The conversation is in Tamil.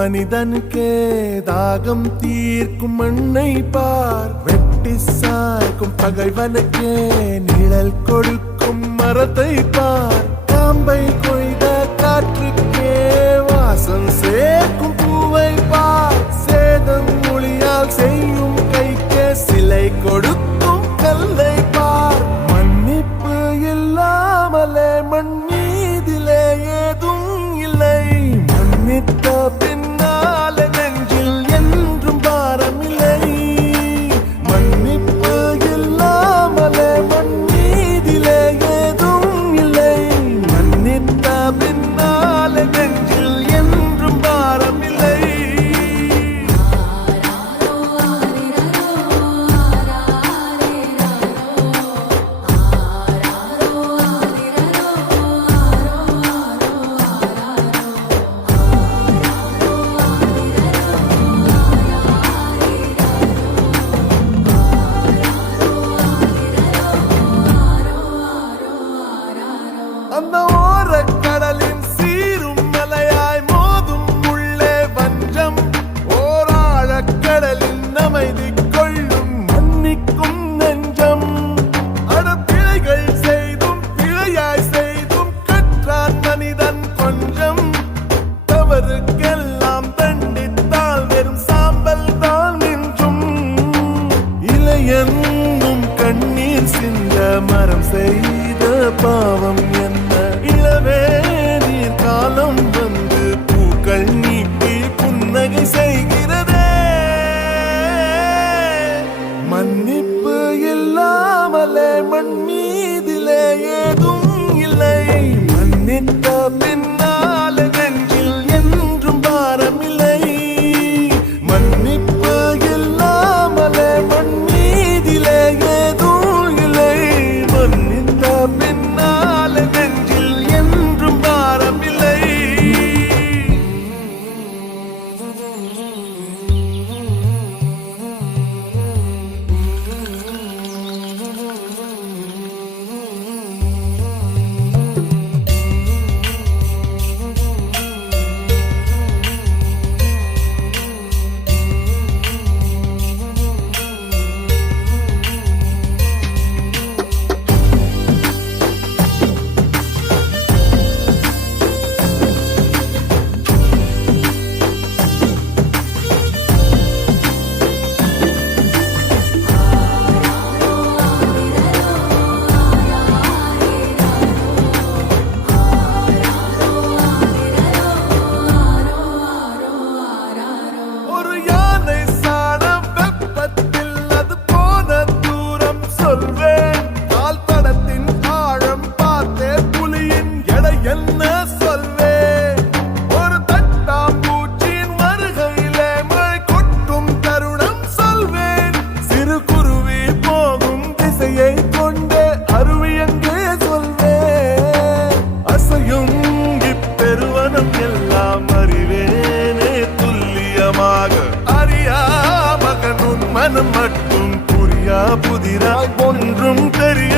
மனிதனுக்கே தாகம் தீர்க்கும் மண்ணை பார், வெட்டி சாய்க்கும் பகைவனுக்கே நிழல் கொடுக்கும் மரத்தை பார், காம்பை கொய்த காற்றுக்கே வாசம் சேர்க்கும் பூவை பார், சேதம் மொழியால் செய்யும் கைக்கே சிலை கொடுக்கும் கல்லை பார், மன்னிப்பு இல்லாமலே மண் மீதிலே ஏதும் இல்லை, மன்னித்த பின்னால நெஞ்சில் என்றும் பாரமில்லை, மன்னிப்பு இல்லாமலே மண் மீதிலே ஏதும் இல்லை, மன்னித்த பின்னால நெஞ்சில் என்றும் பாரமில்லை. அந்த ஓரக்கடலின் சீரும் மலையாய் மோதும் உள்ளே வஞ்சம், ஓராழக்கடலின் அமைதி கொள்ளும் மன்னிக்கும் நெஞ்சம், அடப்பிழைகள் செய்தும் பிழையாய் செய்தும் கற்றான் மனிதன் கொஞ்சம், தவறுக்கெல்லாம் தண்டித்தால் வெறும் சாம்பல் தான் நின்றும், இளையன்னும் கண்ணீர் சிந்த மரம் செய்த பாவம் என்ன, இளவே நீர் காலம் வந்து பூக்கள் நீட்டி புன்னகை செய்கிறதே, மன்னிப்பு இல்லாமலே மண் மீதிலே ஏதும் இல்லை, மன்னித்த பின்னால நெஞ்சில் என்றும் பாரமில்லை, மன்னிப்பு இல்லாமலே மண் மீதிலே ஏதும் இல்லை, மன்னித்த பின்னால நெஞ்சில் என்றும் பாரமில்லை. ஒரு யானை சாணம் வெப்பத்தில் அது போன தூரம் சொல்வேன், கால் தடத்தின் ஆழம் பார்த்தே புலியின் எடை என்ன சொல்வேன், ஒரு தட்டாம்பூச்சியின் வருகையிலே மழை கொட்டும் தருணம் சொல்வேன், சிறு குருவி போகும் திசையை கொண்டே அருவி எங்கே சொல்வேன், அசையும் இப்பெருவனம் எல்லாம் அறிவேனே துல்லியமாக, அறியா மகனும் மனம் மட்டும் புரியா புதிராய் ஒன்றும் தெரிய